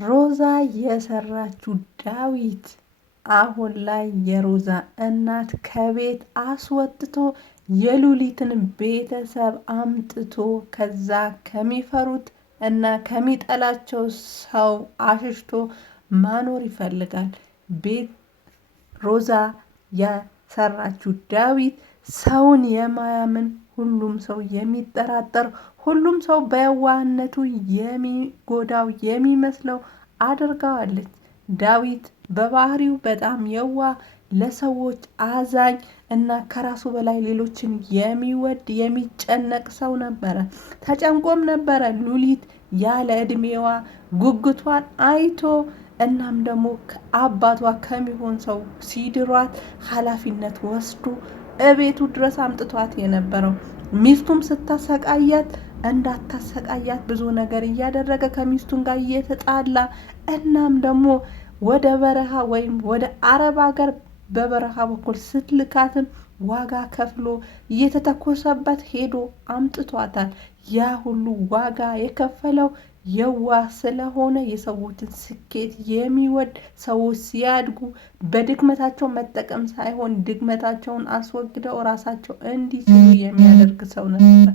ሮዛ የሰራችው ዳዊት አሁን ላይ የሮዛ እናት ከቤት አስወጥቶ የሉሊትን ቤተሰብ አምጥቶ ከዛ ከሚፈሩት እና ከሚጠላቸው ሰው አሽሽቶ ማኖር ይፈልጋል። ቤት ሮዛ የሰራችው ዳዊት ሰውን የማያምን ሁሉም ሰው የሚጠራጠር ሁሉም ሰው በየዋህነቱ የሚጎዳው የሚመስለው አድርጋዋለች። ዳዊት በባህሪው በጣም የዋህ ለሰዎች አዛኝ እና ከራሱ በላይ ሌሎችን የሚወድ የሚጨነቅ ሰው ነበረ። ተጨንቆም ነበረ ሉሊት ያለ እድሜዋ ጉጉቷን አይቶ እናም ደግሞ አባቷ ከሚሆን ሰው ሲድሯት ኃላፊነት ወስዶ እቤቱ ድረስ አምጥቷት የነበረው ሚስቱም ስታሰቃያት እንዳታሰቃያት ብዙ ነገር እያደረገ ከሚስቱን ጋር እየተጣላ እናም ደግሞ ወደ በረሃ ወይም ወደ አረብ ሀገር በበረሃ በኩል ስትልካትም ዋጋ ከፍሎ እየተተኮሰበት ሄዶ አምጥቷታል። ያ ሁሉ ዋጋ የከፈለው የዋህ ስለሆነ የሰዎችን ስኬት የሚወድ ሰዎች ሲያድጉ በድክመታቸው መጠቀም ሳይሆን ድክመታቸውን አስወግደው ራሳቸው እንዲችሉ የሚያደርግ ሰው ነበር።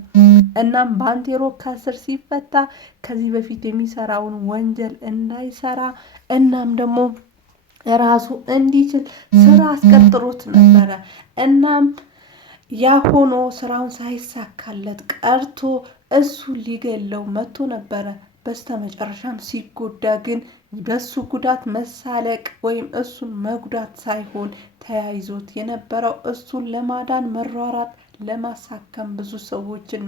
እናም ባንቴሮ ከእስር ሲፈታ ከዚህ በፊት የሚሰራውን ወንጀል እንዳይሰራ እናም ደግሞ ራሱ እንዲችል ስራ አስቀጥሮት ነበረ። እናም ያ ሆኖ ስራውን ሳይሳካለት ቀርቶ እሱ ሊገለው መጥቶ ነበረ። በስተመጨረሻም ሲጎዳ ግን በሱ ጉዳት መሳለቅ ወይም እሱን መጉዳት ሳይሆን ተያይዞት የነበረው እሱን ለማዳን መሯሯጥ፣ ለማሳከም ብዙ ሰዎችን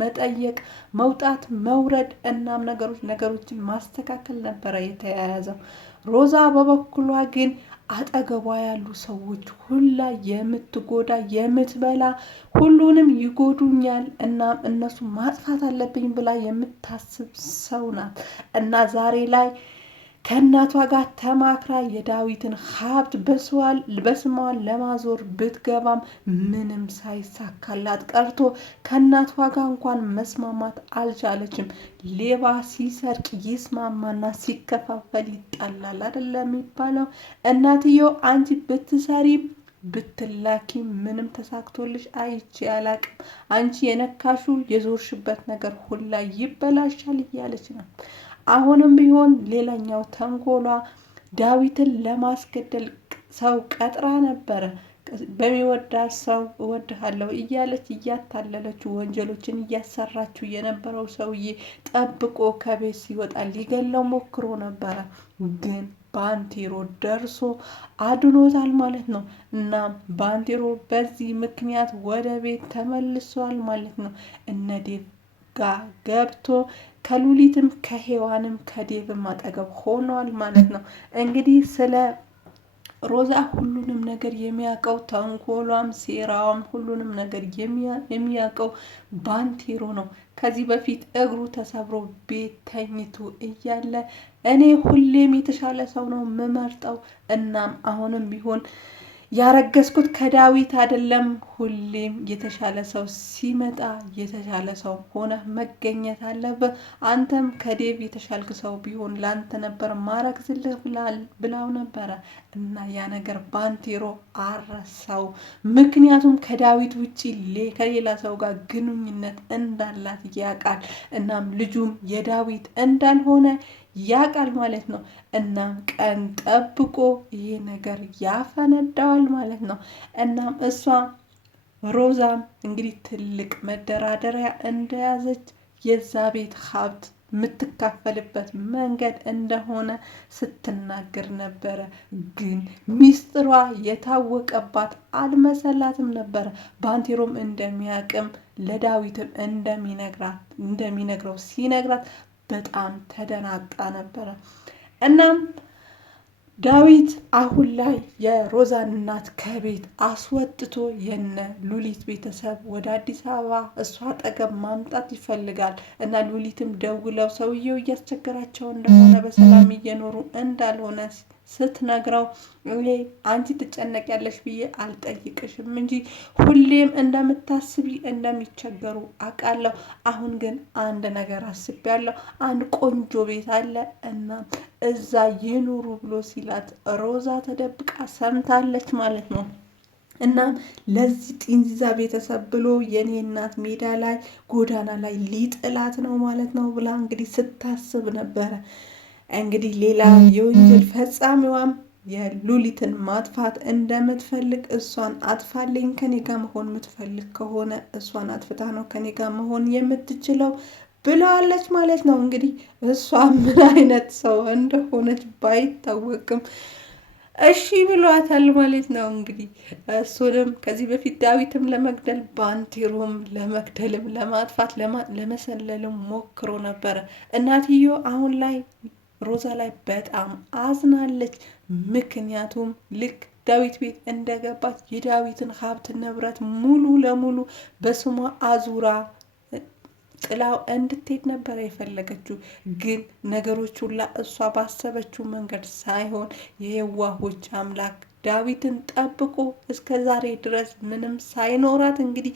መጠየቅ፣ መውጣት መውረድ እናም ነገሮችን ማስተካከል ነበረ የተያያዘው። ሮዛ በበኩሏ ግን አጠገቧ ያሉ ሰዎች ሁላ የምትጎዳ የምትበላ ሁሉንም ይጎዱኛል እናም እነሱ ማጥፋት አለብኝ ብላ የምታስብ ሰው ናት እና ዛሬ ላይ ከእናቷ ጋር ተማክራ የዳዊትን ሀብት በስሟ ለማዞር ብትገባም ምንም ሳይሳካላት ቀርቶ ከእናቷ ጋር እንኳን መስማማት አልቻለችም። ሌባ ሲሰርቅ ይስማማና ሲከፋፈል ይጣላል አይደለም የሚባለው? እናትየው አንቺ ብትሰሪም ብትላኪ ምንም ተሳክቶልሽ አይቼ አላቅም፣ አንቺ የነካሹ የዞርሽበት ነገር ሁላ ይበላሻል እያለች ነው። አሁንም ቢሆን ሌላኛው ተንኮሏ ዳዊትን ለማስገደል ሰው ቀጥራ ነበረ። በሚወዳት ሰው እወድሃለሁ እያለች እያታለለችው ወንጀሎችን እያሰራችው የነበረው ሰውዬ ጠብቆ ከቤት ሲወጣ ሊገለው ሞክሮ ነበረ። ግን ባንቴሮ ደርሶ አድኖታል ማለት ነው። እና ባንቴሮ በዚህ ምክንያት ወደ ቤት ተመልሷል ማለት ነው። እነ ዴቭ ጋር ገብቶ ከሉሊትም ከሔዋንም ከዴቭም አጠገብ ሆኗል ማለት ነው። እንግዲህ ስለ ሮዛ ሁሉንም ነገር የሚያውቀው ተንኮሏም ሴራዋም ሁሉንም ነገር የሚያውቀው ባንቴሮ ነው። ከዚህ በፊት እግሩ ተሰብሮ ቤት ተኝቶ እያለ እኔ ሁሌም የተሻለ ሰው ነው የምመርጠው፣ እናም አሁንም ቢሆን ያረገዝኩት ከዳዊት አይደለም፣ ሁሌም የተሻለ ሰው ሲመጣ የተሻለ ሰው ሆነ መገኘት አለብህ፣ አንተም ከዴቭ የተሻልክ ሰው ቢሆን ላንተ ነበር ማረግዝልህ ብላው ነበረ። እና ያ ነገር ባንቴሮ አረሳው። ምክንያቱም ከዳዊት ውጪ ከሌላ ሰው ጋር ግንኙነት እንዳላት ያውቃል። እናም ልጁም የዳዊት እንዳልሆነ ያውቃል ማለት ነው። እናም ቀን ጠብቆ ይሄ ነገር ያፈነዳዋል ማለት ነው። እናም እሷ ሮዛም እንግዲህ ትልቅ መደራደሪያ እንደያዘች የዛ ቤት ሀብት የምትካፈልበት መንገድ እንደሆነ ስትናገር ነበረ። ግን ሚስጥሯ የታወቀባት አልመሰላትም ነበረ። ባንቴሮም እንደሚያቅም ለዳዊትም እንደሚነግረው ሲነግራት በጣም ተደናግጣ ነበረ። እናም ዳዊት አሁን ላይ የሮዛን እናት ከቤት አስወጥቶ የነ ሉሊት ቤተሰብ ወደ አዲስ አበባ እሷ አጠገብ ማምጣት ይፈልጋል እና ሉሊትም ደውለው ሰውየው እያስቸገራቸው እንደሆነ በሰላም እየኖሩ እንዳልሆነ ስትነግረው እኔ አንቺ ትጨነቂያለሽ ብዬ አልጠይቅሽም እንጂ ሁሌም እንደምታስቢ እንደሚቸገሩ አውቃለሁ። አሁን ግን አንድ ነገር አስቤያለሁ። አንድ ቆንጆ ቤት አለ እና እዛ ይኑሩ ብሎ ሲላት ሮዛ ተደብቃ ሰምታለች ማለት ነው። እናም ለዚህ ጢንዚዛ ቤተሰብ ብሎ የኔ እናት ሜዳ ላይ ጎዳና ላይ ሊጥላት ነው ማለት ነው ብላ እንግዲህ ስታስብ ነበረ። እንግዲህ ሌላ የወንጀል ፈጻሚዋም የሉሊትን ማጥፋት እንደምትፈልግ እሷን አጥፋልኝ፣ ከኔ ጋር መሆን የምትፈልግ ከሆነ እሷን አጥፍታ ነው ከኔ ጋር መሆን የምትችለው ብላለች ማለት ነው። እንግዲህ እሷ ምን አይነት ሰው እንደሆነች ባይታወቅም እሺ ብሏታል ማለት ነው። እንግዲህ እሱንም ከዚህ በፊት ዳዊትም ለመግደል ባንቴሮም ለመግደልም ለማጥፋት ለመሰለልም ሞክሮ ነበረ። እናትዮ አሁን ላይ ሮዛ ላይ በጣም አዝናለች። ምክንያቱም ልክ ዳዊት ቤት እንደገባች የዳዊትን ሀብት ንብረት ሙሉ ለሙሉ በስሟ አዙራ ጥላው እንድትሄድ ነበረ የፈለገችው። ግን ነገሮች ሁላ እሷ ባሰበችው መንገድ ሳይሆን የየዋሆች አምላክ ዳዊትን ጠብቆ እስከ ዛሬ ድረስ ምንም ሳይኖራት እንግዲህ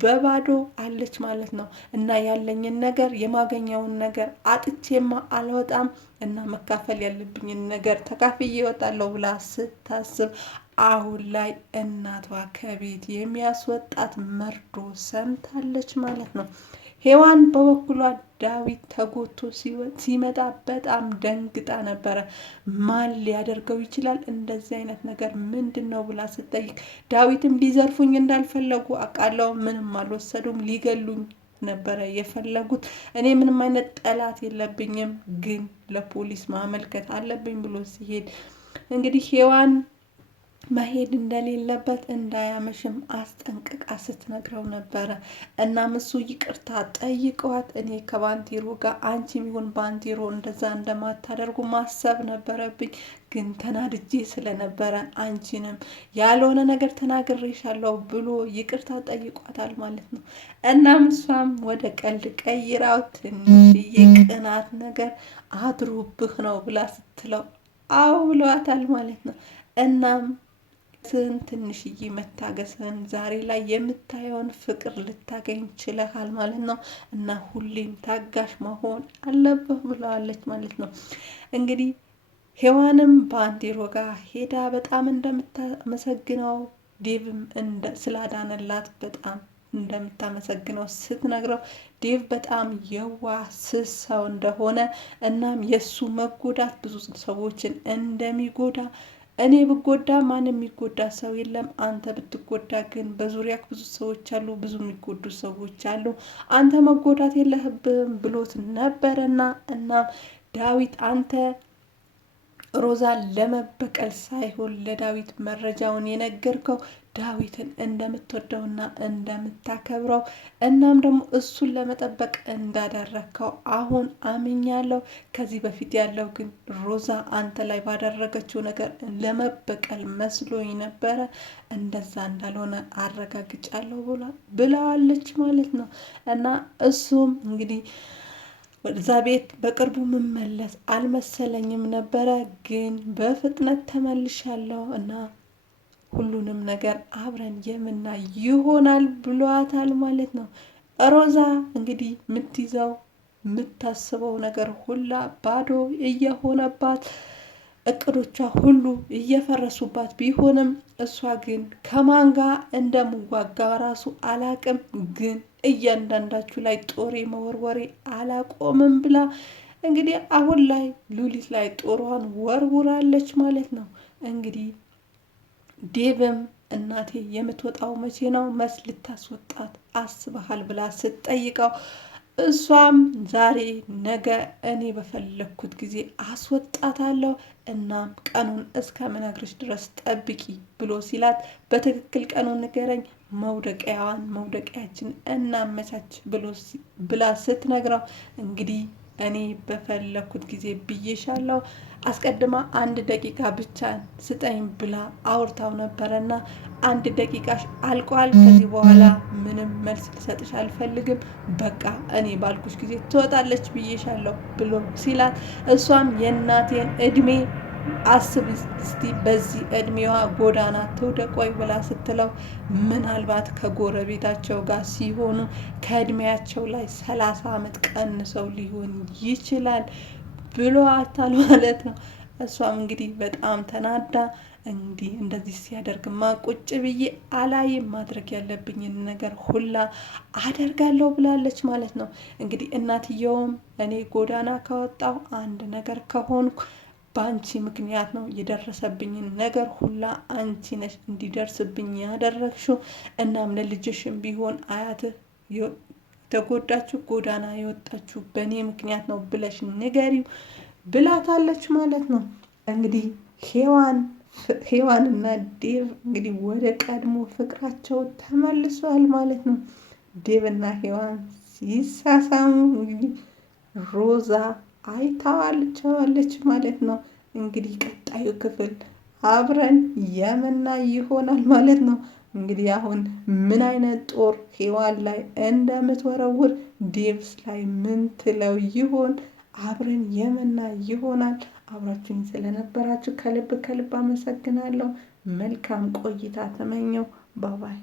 በባዶ አለች ማለት ነው። እና ያለኝን ነገር የማገኘውን ነገር አጥቼማ አልወጣም እና መካፈል ያለብኝን ነገር ተካፍዬ እወጣለሁ ብላ ስታስብ አሁን ላይ እናቷ ከቤት የሚያስወጣት መርዶ ሰምታለች ማለት ነው። ሔዋን በበኩሏ ዳዊት ተጎቶ ሲመጣ በጣም ደንግጣ ነበረ። ማን ሊያደርገው ይችላል? እንደዚህ አይነት ነገር ምንድን ነው ብላ ስጠይቅ ዳዊትም ሊዘርፉኝ እንዳልፈለጉ አውቃለሁ፣ ምንም አልወሰዱም፣ ሊገሉኝ ነበረ የፈለጉት። እኔ ምንም አይነት ጠላት የለብኝም፣ ግን ለፖሊስ ማመልከት አለብኝ ብሎ ሲሄድ እንግዲህ ሔዋን መሄድ እንደሌለበት እንዳያመሽም አስጠንቅቃ ስትነግረው ነበረ። እናም እሱ ይቅርታ ጠይቀዋት እኔ ከባንቴሮ ጋር አንቺም ይሁን ባንቴሮ እንደዛ እንደማታደርጉ ማሰብ ነበረብኝ፣ ግን ተናድጄ ስለነበረ አንቺንም ያልሆነ ነገር ተናግሬሻለሁ ብሎ ይቅርታ ጠይቋታል ማለት ነው። እናም እሷም ወደ ቀልድ ቀይራው ትንሽዬ ቅናት ነገር አድሮብህ ነው ብላ ስትለው አዎ ብለዋታል ማለት ነው። እናም ትንሽዬ መታገስን ዛሬ ላይ የምታየውን ፍቅር ልታገኝ ችለሃል ማለት ነው እና ሁሌም ታጋሽ መሆን አለብህ ብለዋለች ማለት ነው። እንግዲህ ሔዋንም ባንቴሮ ጋር ሄዳ በጣም እንደምታመሰግነው ዴቭም ስላዳነላት በጣም እንደምታመሰግነው ስትነግረው ዴቭ በጣም የዋህ ስስ ሰው እንደሆነ እናም የእሱ መጎዳት ብዙ ሰዎችን እንደሚጎዳ እኔ ብጎዳ ማንም የሚጎዳ ሰው የለም፣ አንተ ብትጎዳ ግን በዙሪያ ብዙ ሰዎች አሉ፣ ብዙ የሚጎዱ ሰዎች አሉ፣ አንተ መጎዳት የለህብም ብሎት ነበረና እና ዳዊት አንተ ሮዛን ለመበቀል ሳይሆን ለዳዊት መረጃውን የነገርከው ዳዊትን እንደምትወደውና እንደምታከብረው እናም ደግሞ እሱን ለመጠበቅ እንዳደረግከው አሁን አምኛለሁ። ከዚህ በፊት ያለው ግን ሮዛ አንተ ላይ ባደረገችው ነገር ለመበቀል መስሎኝ ነበረ፣ እንደዛ እንዳልሆነ አረጋግጫለሁ ብለዋለች ማለት ነው። እና እሱም እንግዲህ ወደዛ ቤት በቅርቡ ምመለስ አልመሰለኝም ነበረ፣ ግን በፍጥነት ተመልሻለሁ እና ሁሉንም ነገር አብረን የምናይ ይሆናል ብሏታል ማለት ነው። ሮዛ እንግዲህ የምትይዘው የምታስበው ነገር ሁላ ባዶ እየሆነባት እቅዶቿ ሁሉ እየፈረሱባት ቢሆንም እሷ ግን ከማን ጋር እንደምዋጋ ራሱ አላቅም፣ ግን እያንዳንዳችሁ ላይ ጦሬ መወርወሬ አላቆምም ብላ እንግዲህ አሁን ላይ ሉሊት ላይ ጦሯን ወርውራለች ማለት ነው። እንግዲህ ዴቭም እናቴ የምትወጣው መቼ ነው? መች ልታስወጣት አስበሃል ብላ ስትጠይቀው እሷም ዛሬ ነገ እኔ በፈለግኩት ጊዜ አስወጣታለሁ፣ እናም ቀኑን እስከምነግርሽ ድረስ ጠብቂ ብሎ ሲላት በትክክል ቀኑን ንገረኝ፣ መውደቂያችን እናመቻች ብላ ስትነግረው እንግዲህ እኔ በፈለኩት ጊዜ ብዬሻለሁ፣ አስቀድማ 1 ደቂቃ ብቻ ስጠኝ ብላ አውርታው ነበረና 1 ደቂቃሽ አልቋል፣ ከዚህ በኋላ ምንም መልስ ልሰጥሽ አልፈልግም፣ በቃ እኔ ባልኩሽ ጊዜ ትወጣለች ብዬሻለሁ ብሎ ሲላት እሷም የእናቴን እድሜ አስብ እስቲ በዚህ እድሜዋ ጎዳና ትውደቅ ወይ ብላ ስትለው ምናልባት ከጎረቤታቸው ጋር ሲሆኑ ከእድሜያቸው ላይ 30 ዓመት ቀንሰው ሊሆን ይችላል ብሏታል ማለት ነው። እሷም እንግዲህ በጣም ተናዳ እንዲህ እንደዚህ ሲያደርግማ ቁጭ ብዬ አላይም ማድረግ ያለብኝን ነገር ሁላ አደርጋለሁ ብላለች ማለት ነው። እንግዲህ እናትየውም እኔ ጎዳና ከወጣሁ አንድ ነገር ከሆንኩ በአንቺ ምክንያት ነው የደረሰብኝን ነገር ሁላ አንቺ ነሽ እንዲደርስብኝ ያደረግሽው። እናም ለልጅሽም ቢሆን አያትህ የተጎዳችሁ ጎዳና የወጣችሁ በእኔ ምክንያት ነው ብለሽ ንገሪው ብላታለች ማለት ነው። እንግዲህ ሔዋንና ዴቭ እንግዲህ ወደ ቀድሞ ፍቅራቸው ተመልሷል ማለት ነው። ዴቭና ሔዋን ሲሳሳሙ እንግዲህ ሮዛ አይታዋለች ማለት ነው። እንግዲህ ቀጣዩ ክፍል አብረን የምናይ ይሆናል ማለት ነው። እንግዲህ አሁን ምን አይነት ጦር ሔዋን ላይ እንደምትወረውር ዴቭስ ላይ ምን ትለው ይሆን? አብረን የምናይ ይሆናል። አብራችሁኝ ስለነበራችሁ ከልብ አመሰግናለሁ። መልካም ቆይታ ተመኘው። ባባይ